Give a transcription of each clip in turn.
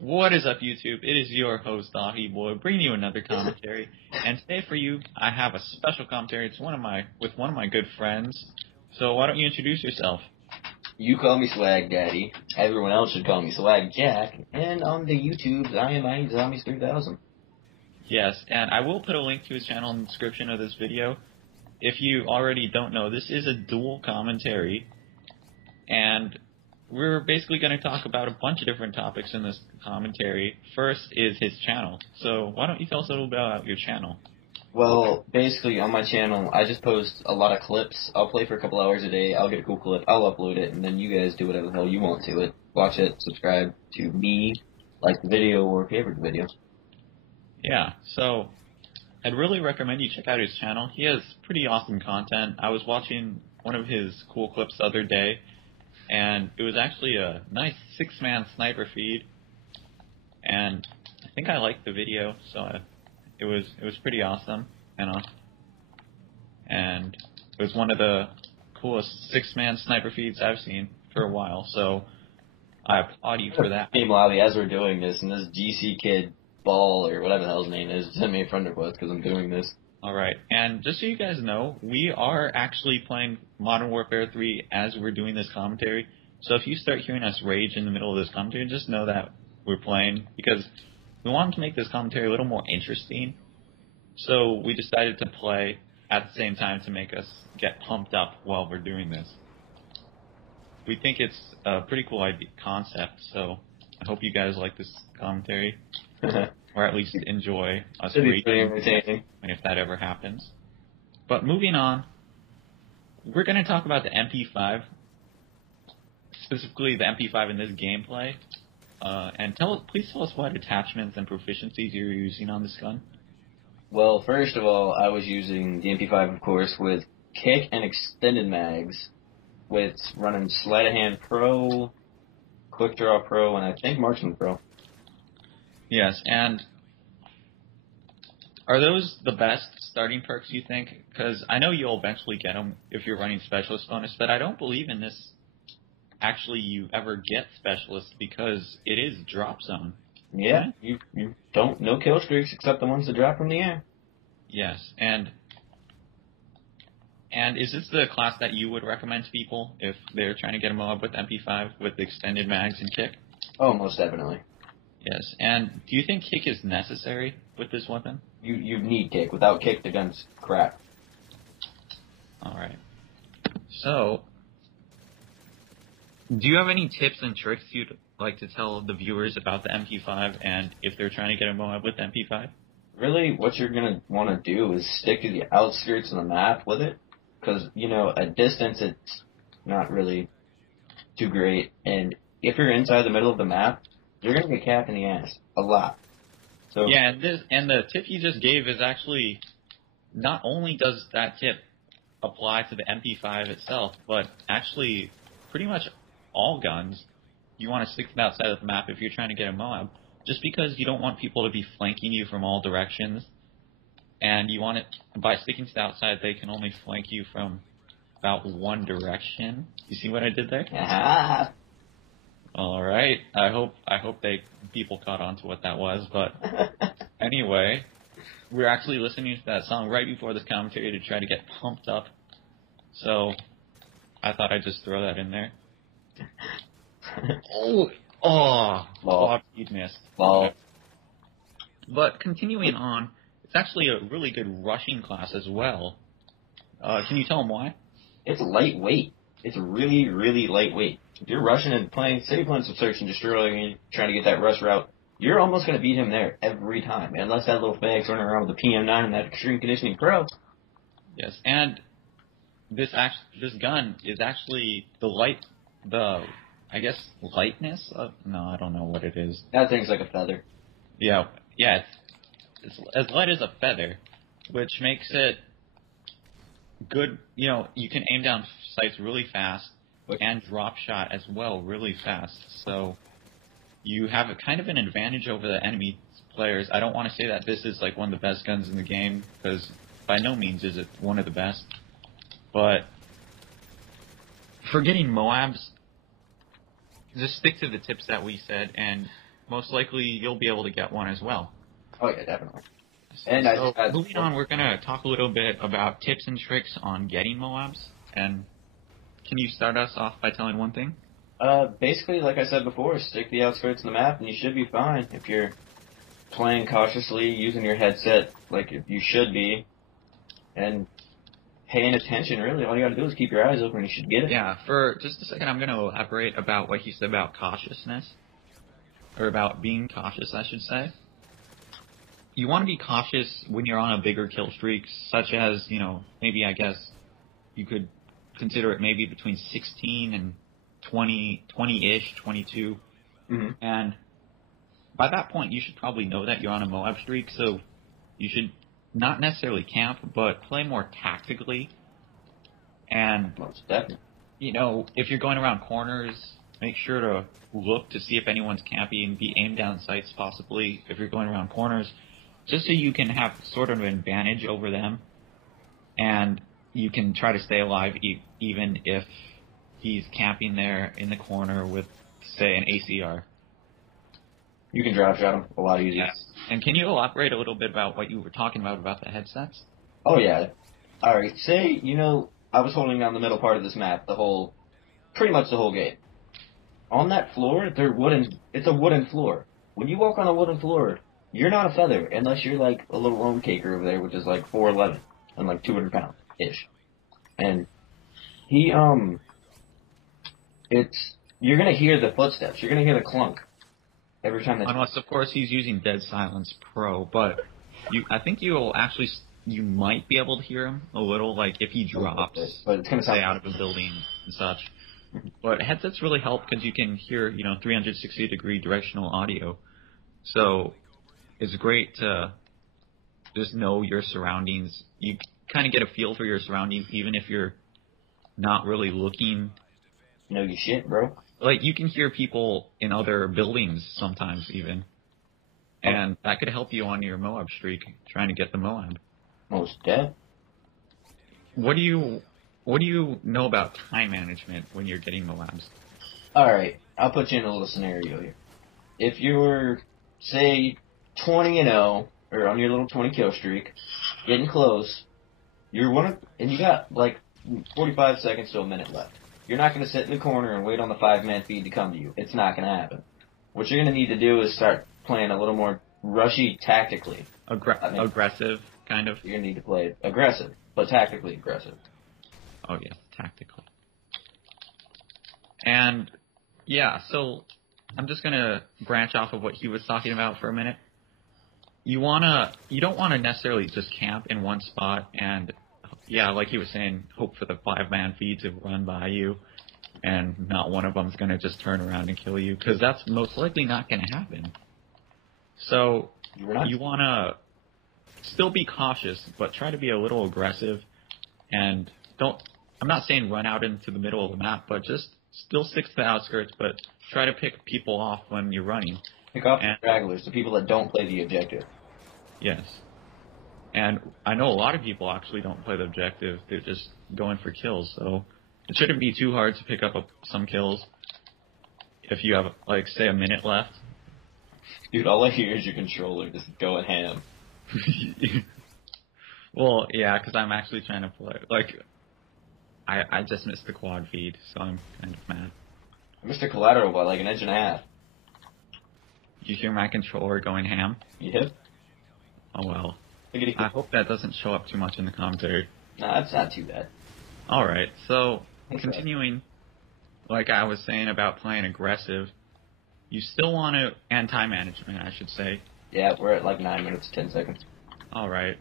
What is up, YouTube? It is your host, Ahi-Boy, bringing you another commentary. And today for you, I have a special commentary. It's with one of my good friends. So why don't you introduce yourself? You call me SwagDaddy. Everyone else should call me SwagJack. And on the YouTubes, I am Zombies3000. Yes, and I will put a link to his channel in the description of this video. If you already don't know, this is a dual commentary. And we're basically going to talk about a bunch of different topics in this commentary. First is his channel. So why don't you tell us a little bit about your channel? Well, basically, on my channel, I just post a lot of clips. I'll play for a couple hours a day. I'll get a cool clip. I'll upload it, and then you guys do whatever the hell you want to it. Watch it, subscribe to me, like the video, or favorite the video. Yeah, so I'd really recommend you check out his channel. He has pretty awesome content. I was watching one of his cool clips the other day, and it was actually a nice 6-man sniper feed, and I think I liked the video, so it was pretty awesome, and it was one of the coolest 6-man sniper feeds I've seen for a while, so I applaud you for that. Hey, Lobby, as we're doing this, and this GC kid, Ball, or whatever the hell his name is, send me a friend request because I'm doing this. Alright, and just so you guys know, we are actually playing Modern Warfare 3 as we're doing this commentary, so if you start hearing us rage in the middle of this commentary, just know that we're playing, because we wanted to make this commentary a little more interesting, so we decided to play at the same time to make us get pumped up while we're doing this. We think it's a pretty cool concept, so I hope you guys like this commentary. Or at least enjoy us raging if that ever happens. But moving on, we're going to talk about the MP5, specifically the MP5 in this gameplay. And please tell us what attachments and proficiencies you're using on this gun. Well, first of all, I was using the MP5, of course, with kick and extended mags, with running Sleight of Hand Pro, Quick Draw Pro, and I think Marksman Pro. Yes, and are those the best starting perks, you think? Because I know you'll eventually get them if you're running Specialist bonus, but I don't believe in this actually you ever get Specialist because it is drop zone. Yeah, you don't, no kill streaks except the ones that drop from the air. Yes, and is this the class that you would recommend to people if they're trying to get a MOAB with MP5 with the extended mags and kick? Oh, most definitely. Yes, and do you think kick is necessary with this weapon? You need kick. Without kick, the gun's crap. Alright. So, do you have any tips and tricks you'd like to tell the viewers about the MP5 and if they're trying to get a MOAB with the MP5? Really, what you're going to want to do is stick to the outskirts of the map with it. Because, you know, at distance, it's not really too great. And if you're inside the middle of the map, you're going to get capped in the ass. A lot. So yeah, and the tip you just gave is actually, not only does that tip apply to the MP5 itself, but actually pretty much all guns, you want to stick to the outside of the map if you're trying to get a MOAB, just because you don't want people to be flanking you from all directions, and you want it, by sticking to the outside, they can only flank you from about one direction. You see what I did there? Ah. All right. I hope people caught on to what that was. But anyway, we're actually listening to that song right before this commentary to try to get pumped up. So I thought I'd just throw that in there. You missed. Ball. But continuing on, it's actually a really good rushing class as well. Can you tell them why? It's lightweight. It's really, really lightweight. If you're rushing and playing, say you're playing some search and destroy and you're trying to get that rush route, you're almost going to beat him there every time, unless that little fag's running around with the PM9 and that Extreme Conditioning Pro. Yes, and this gun is actually I guess lightness of, no, I don't know what it is. That thing's like a feather. Yeah, it's as light as a feather, which makes it good. You know, you can aim down sights really fast and drop shot as well really fast. So you have a kind of an advantage over the enemy players. I don't want to say that this is like one of the best guns in the game, because by no means is it one of the best. But for getting MOABs, just stick to the tips that we said, and most likely you'll be able to get one as well. Oh yeah, definitely. And so moving on, we're going to talk a little bit about tips and tricks on getting MOABs. And can you start us off by telling one thing? Basically, like I said before, stick to the outskirts of the map and you should be fine. If you're playing cautiously, using your headset like you should be, and paying attention, really, all you gotta do is keep your eyes open and you should get it. Yeah, for just a second, I'm going to elaborate about what you said about cautiousness. Or about being cautious, I should say. You want to be cautious when you're on a bigger kill streak, such as, maybe I guess you could consider it maybe between 16 and 20-ish, 22. Mm-hmm. And by that point, you should probably know that you're on a MOAB streak, so you should not necessarily camp, but play more tactically. And, most definitely. if you're going around corners, make sure to look to see if anyone's camping, be aimed down sights possibly if you're going around corners, just so you can have sort of an advantage over them, and you can try to stay alive even if he's camping there in the corner with, say, an ACR. You can drop shot him a lot easier. Yeah. And can you elaborate a little bit about what you were talking about the headsets? Oh yeah. Alright, say, I was holding down the middle part of this map pretty much the whole game. On that floor, it's a wooden floor. When you walk on a wooden floor, you're not a feather, unless you're like a little lone caker over there, which is like 4'11", and like 200 pounds-ish. And you're gonna hear the footsteps, you're gonna hear the clunk every time that. Unless, of course, he's using Dead Silence Pro, but I think you might be able to hear him a little, like if he drops, but it's gonna say, out of a building and such. But headsets really help because you can hear, 360-degree directional audio. So it's great to just know your surroundings. You kind of get a feel for your surroundings even if you're not really looking. Know your shit, bro. Like, you can hear people in other buildings sometimes even. And that could help you on your MOAB streak, trying to get the MOAB. Most dead. What do you know about time management when you're getting MOABs? Alright, I'll put you in a little scenario here. If you're, say, 20-0, or on your little 20 kill streak, getting close, and you got like 45 seconds to a minute left. You're not going to sit in the corner and wait on the 5-man feed to come to you. It's not going to happen. What you're going to need to do is start playing a little more rushy tactically. Aggressive, kind of? You're going to need to play aggressive, but tactically aggressive. Oh, yes, tactical. And, yeah, so I'm just going to branch off of what he was talking about for a minute. You don't want to necessarily just camp in one spot and, yeah, like he was saying, hope for the 5-man feed to run by you, and not one of them's going to just turn around and kill you, because that's most likely not going to happen. So you want to still be cautious, but try to be a little aggressive, and I'm not saying run out into the middle of the map, but just still stick to the outskirts, but try to pick people off when you're running. Pick off the stragglers, the people that don't play the objective. Yes. And I know a lot of people actually don't play the objective. They're just going for kills, so it shouldn't be too hard to pick up some kills if you have, like, say, a minute left. Dude, all I hear is your controller just going ham. Well, yeah, because I'm actually trying to play. Like, I just missed the quad feed, so I'm kind of mad. I missed a collateral by like an inch and a half. Did you hear my controller going ham? Yep. Oh, well. I hope that doesn't show up too much in the commentary. Nah, that's not too bad. Alright, so continuing, like I was saying about playing aggressive, you still want to, and time management, I should say. Yeah, we're at like 9 minutes, 10 seconds. Alright.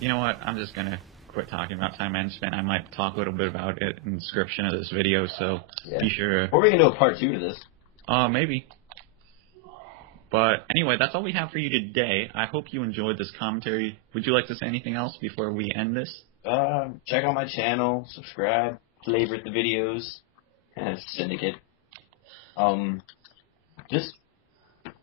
You know what, I'm just going to quit talking about time management. I might talk a little bit about it in the description of this video, so be sure to... Or we can do a part 2 to this. Maybe. But anyway, that's all we have for you today. I hope you enjoyed this commentary. Would you like to say anything else before we end this? Check out my channel, subscribe, favorite the videos, and syndicate. Just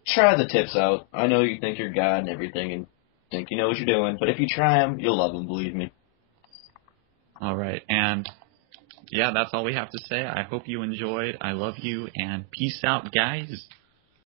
try the tips out. I know you think you're God and everything and think you know what you're doing, but if you try them, you'll love them, believe me. Alright, and yeah, that's all we have to say. I hope you enjoyed. I love you, and peace out, guys.